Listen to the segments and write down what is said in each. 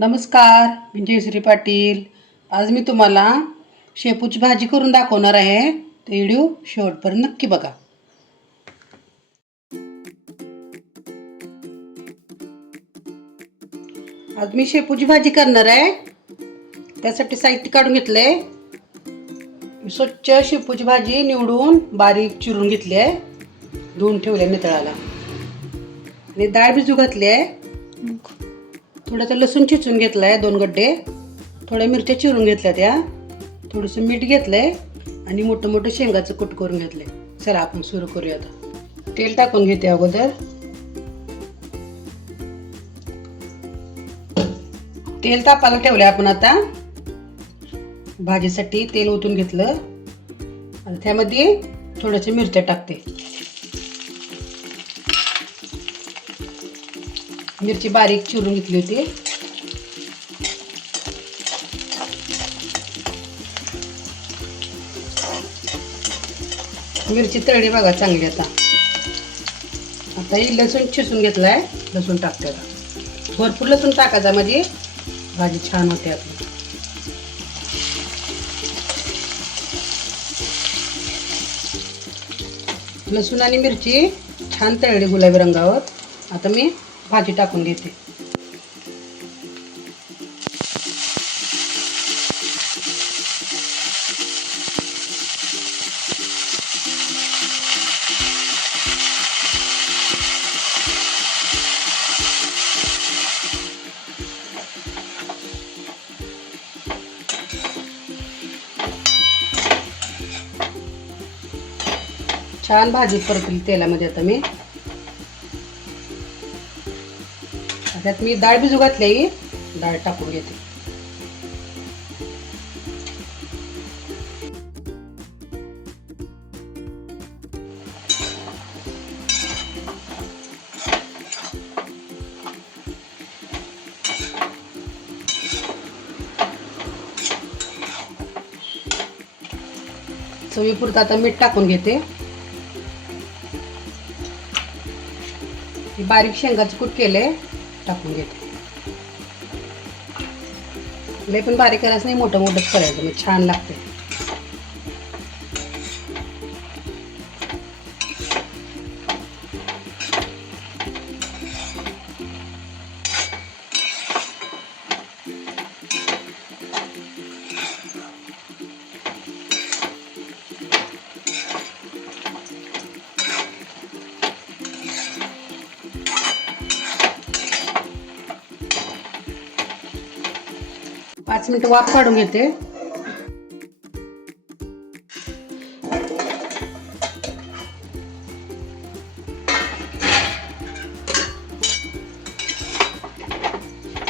नमस्कार, मी जयश्री पाटील. आज मी तुम्हाला शेपूची भाजी करून दाखवणार आहे. तर व्हिडिओ शेवटपर्यंत नक्की बघा. आज मी शेपूची भाजी करणार आहे. त्यासाठी साहित्य काढून घेतले. स्वच्छ शेपूची भाजी निवडून बारीक चिरून घेतली आहे. धुवून ठेवले नितळाला. आणि डाळ भिजू घातली आहे. थोडासा लसूण चिचून घेतला आहे 2 गड्डे. थोड्या मिरच्या चिरून घेतल्या त्या. थोडंसं मीठ घेतलंय आणि मोठं मोठं शेंगाचं कूट करून घेतलंय. चला आपण सुरू करूया. आता तेल टाकून घेते अगोदर. तेल तापायला ठेवले आपण. आता भाजीसाठी तेल ओतून घेतलं. आणि त्यामध्ये थोड्याशा मिरच्या टाकते. मिरची बारीक चिरून घेतली होती. मिरची तळली बघा चांगली. आता ही लसूण चिसून घेतलाय. लसूण टाकते. आता भरपूर लसूण टाकायचा म्हणजे भाजी छान होते आपली. लसूण आणि मिरची छान तळली गुलाबी रंगावर. आता मी भाजी टाकून घेते. छान भाजी परतली तेलामध्ये. आता मी त्यात डाळ भिजू घातली. डाळ टाकून घेते. चवीपुरतं आता मीठ टाकून घेते. बारीक शेंगाचं कूट केले टाकून घेते. लय पण बारीक करायचं नाही, मोठं मोठंच करायचं. मग छान लागते. पाच मिनिटं वाफ काढून घेते.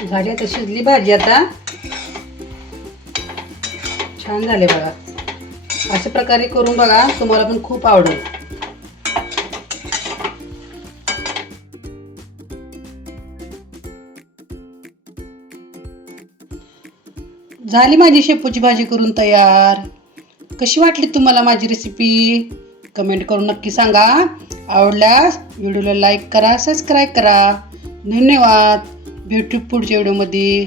झाली आता शिजली भाजी. आता छान झाले बघा. अशा प्रकारे करून बघा, तुम्हाला पण खूप आवडेल. झाली माझी शेपूची भाजी करून तयार. कशी वाटली तुम्हाला माझी रेसिपी? कमेंट करून नक्की सांगा. आवडल्यास व्हिडिओला लाईक करा, सबस्क्राईब करा. धन्यवाद. भेटू पुढच्या व्हिडिओमध्ये.